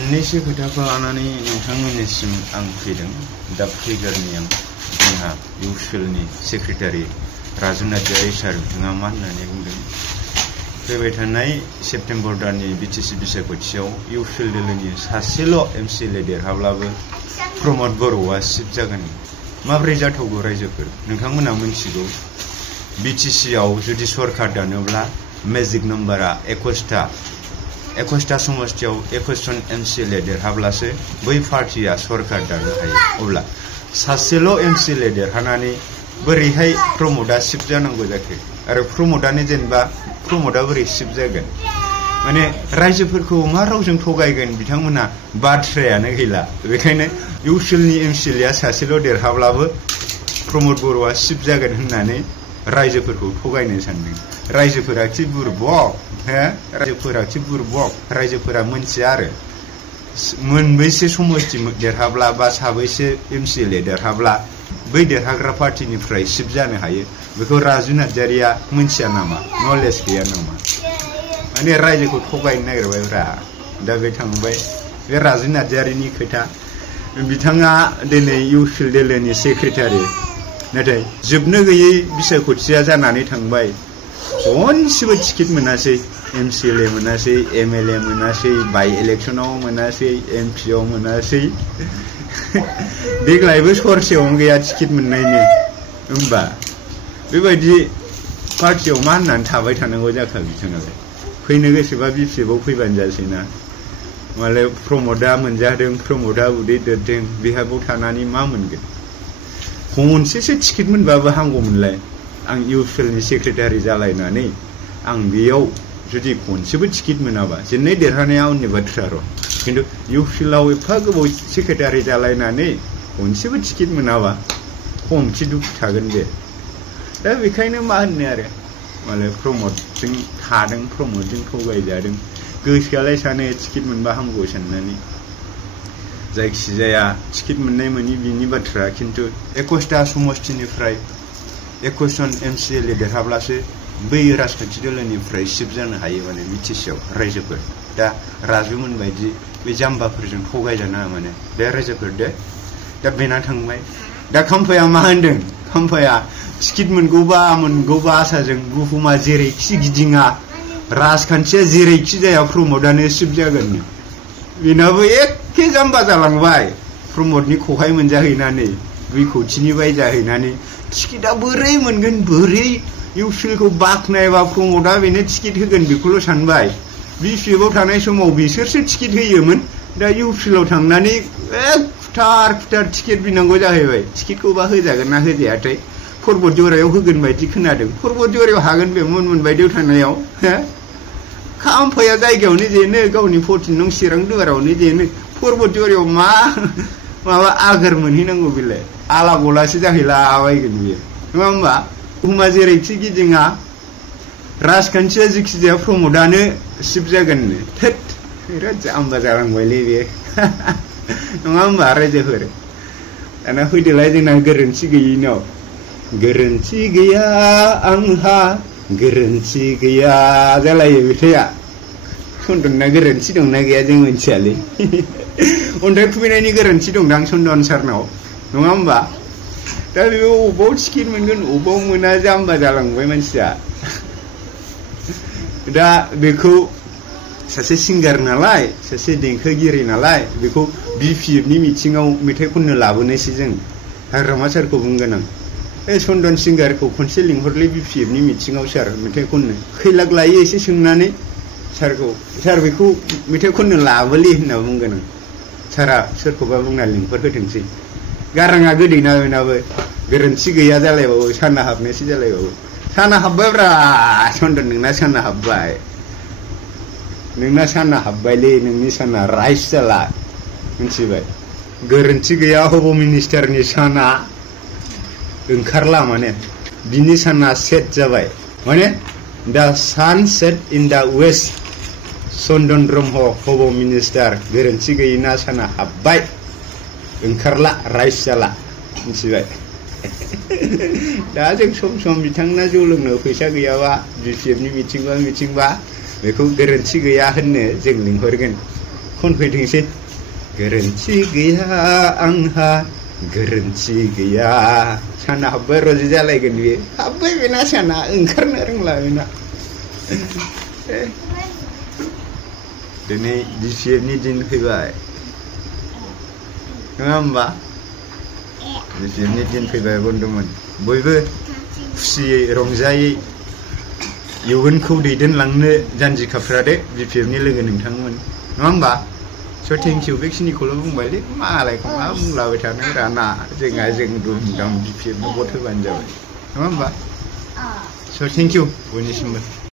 मोननैसो खोथाखौ लानानै नोंथांमोननिसिम आं फैदों। दा फैगोरनियाव जोंहा इउसिएलनि सेक्रेटारि राजु नार्जारि सार बिथाङा मा होननानै बुंदों, फैबाय थानाय सेप्तेम्बर दाननि बिटिसि बिसायख'थियाव इउसिएल दोलोनि सासेल' एमसिएलए देरहाब्लाबो प्रमद बर'आ सिट जागोन। माब्रै जाथावगौ रायजोफोर? नोंथांमोना मिथिगौ बिटिसिआव जुदि सरकार दानोब्ला मेजिक नाम्बारा 21टा समस्तियाव 21 जन एमसिएलए देरहाब्लासो बै पार्टिया सरकार दानो हायो। अब्ला सासेल' एमसिएलए देरहानानै बोरैहाय प्रमदआ सिट जानांगौ जाखो? आरो प्रमदआनो जेनेबा प्रमदआ बोरै सिट जागोन? माने रायजोफोरखौ मा रावजों थगायगोन बिथांमोना बाथ्रायानो गैला। बेखायनो इउसिएलनि एमसिएलएआ सासेल' देरहाब्लाबो प्रमद बर'आ सिट जागोन होननानै रायजोफोरखौ थगायनो सानदों। रायजोफोरा खि बुरबक, रायजोफोरा खि बुरबक, रायजोफोरा मोनथिया आरो मोनबैसे समस्ति देरहाब्ला बा साबैसे एमसिएलए देरहाब्ला बै देरहाग्रा पार्टिनिफ्राय सिट जानो हायो बेखौ राजु नार्जारिया मोनथिया नामा? नलेज गैया नामा? माने रायजोखौ थगायनो नागिरबायब्रा। दा बे थांबाय बे राजु नार्जारिनि खोथा। बिथाङा दिनै इउसिएल दोलोनि सेक्रेटारि, नाथाय जोबनो गैयै बिसायख'थिया जानानै थांबाय। खनसेबो टिकेट मोनासै, एमसिएलए मोनासै, एमएलए मोनासै, बाइ इलेक्सनाव मोनासै, एमपिआव मोनासै। देग्लायबो सरसेयावनो गैया टिकेट मोननायनि। होमबा बेबायदि पार्टियाव मा होननानै थाबाय थानांगौ जाखो बिथाङालाय? फैनो गोसोबा बिपिएफआव फैबानो जासै ना। मालाय प्रमदआ मोनजादों, प्रमदआ उदै देरदों, बेहाबाव थानानै मा मोनगोन? खनसेसो टिकेट मोनबाबो हामगौमोनलाय। आं इउसिएलनि सेक्रेटारि जालायनानै आं बेयाव जुदि खनसेबो टिकेट मोनाबा, जेननाय देरहानाया उननि बाथ्रा र', खिन्थु इउसिएलआव एफा गोबाव सेक्रेटारि जालायनानै खनसेबो टिकेट मोनाबा खमथि दुखु थागोन बे। दा बेखायनो मा होननो आरो, मालाय प्रमदजों थादों, प्रमदजों थगायजादों। गोसोआलाय सानो टिकेट मोनबा हामगौ साननानै। जायखिजाया टिकेट मोननाय मोनि बिनि बाथ्रा, खिन्थु 21टा समस्तिनिफ्राय 21 जन एमसिएलए देरहाब्लासो बै राजखान्थि दोलोनिफ्राय सिट जानो हायो माने बिटिसिआव रायजोफोर। दा राजुमोन बायदि बे जाम्बाफोरजों थगायजानाङा माने दे रायजोफोर दे। दा बेना थांबाय। दा खाम्फाया मा होनदों? खाम्फाया टिकेट मोनगौबा आसाजों बुहुमा जेरैखि गिदिङा, राजखान्थिया जेरैखि जाया प्रमदआनो सिट जागोन। बेनाबो एखे जाम्बा जालांबाय। प्रमदनि खहाय मोनजाहैनानै, 2 कौटिनि बाय जाहैनानै टिकेटआ बोरै मोनगोन, बोरै इउसिएलखौ बाख्नायबा प्रमदआ बेनो टिकेट होगोन बेखौल' सानबाय। बिपिएफआव थानाय समाव बिसोरसो टिकेट होयोमोन। दा इउसिएलआव थांनानै खुथार टिकेट बिनांगौ जाहैबाय। टिकेटखौबा होजागोन ना होजायाथाय? पर्बत जरायाव होगोन बायदि खोनादों। पर्बत जरायाव हागोन बे मोनमोन बायदियाव थानायाव। खाम्फाया जायगायावनो जेनो, गावनि 14 नं चिरां दुवारावनो जेनो। पर्बत जरायाव माबा आगोर मोनहैनांगौ बेलाय? आला गलासो जाहैलाबायगोन बियो, नङा होमबा? बुहुमा जेरैखि गिदिङा, राजखान्थिया जिखिजाया प्रमदआनो सिट जागोननो। थोद, बिराद जाम्बा जालांबायलै बे। नङा होमबा रायजोफोर? दाना फैदोलाय जोंना गोरोन्थि गैयैनाव। गोरोन्थि गैया आंहा, गोरोन्थि गैया जालायो मेथाइआ। सन्दनना गोरोन्थि दंना गैया जों मिथियालै। अन्थाइ खुबैनायनि गोरोन्थि दंदां सन्दन सारनाव, नङा होमबा? दा बेयाव अबाव टिकेट मोनगोन, अबाव मोना जाम्बा जालांबाय मानसिया। दा बेखौ सासे सिंगार नालाय, सासे देंखोगिरि नालाय, बेखौ बिपिएफनि मिथिङाव मेथाइ खननो लाबोनोसै जों। हाग्रामा सारखौ बुंगोन आं, सन्दन सिंगारखौ खनसे लिंहरलै बिपिएफनि मिथिङाव सार मेथाइ खननो। खैलाख लायो एसे सोंनानै सारखौ, सार बेखौ मेथाइ खननो लाबोलै होनना बुंगोन आं। सारा सोरखौबा बुंना लिंहरहोथोंसै। गाराङा गोदैना बेनाबो। गोरोन्थि गैया जालायबावो, साना हाबनोसै जालायबावो। साना हाब्बायब्रा सन्दन, नोंना साना हाब्बाय। नोंना साना हाब्बायलै, नोंनि साना राइस जाला, मिथिबाय? गोरोन्थि गैया हब' मिनिस्टारनि साना ओंखारला माने, बिनि साना सेट जाबाय। माने दा सान सेट इन दा वेस्ट। सन्दन ब्रह्म हब' मिनिस्टार, गोरोन्थि गैयिना साना हाब्बाय, ओंखारला, राइस जाला, मिथिबाय? दा जों सम बिथांना जौ लोंनो फैसा गैयाबा, बिपिएफनि मिथिंबा बेखौ गोरोन्थि गैया होननो जों लिंहरगोन। खनफैथोंसै गोरोन्थि गैया आंहा गोरोन्थि गैया साना हाब्बाय रजि जालायगोन बियो हाब्बाय बेना साना ओंखारनो रोंला बेना दिनै DCFनि दिन फैबाय नङा होमबा DCFनि दिन फैबाय बन्दुमोन बयबो खुसियै रंजायै इयुनखौ दैदेनलांनो जानजि खाफ्रादो BPFनि लोगो नोंथांमोन नङा होमबा स' थेंक इउ बेखिनिखौल' बुंबायलै मालायखौ मा बुंलाबाय थानो राना जों दुम दाम BPFनो भट होबानो जाबाय नङा होमबा स' थेंक इउ बयनिसिमबो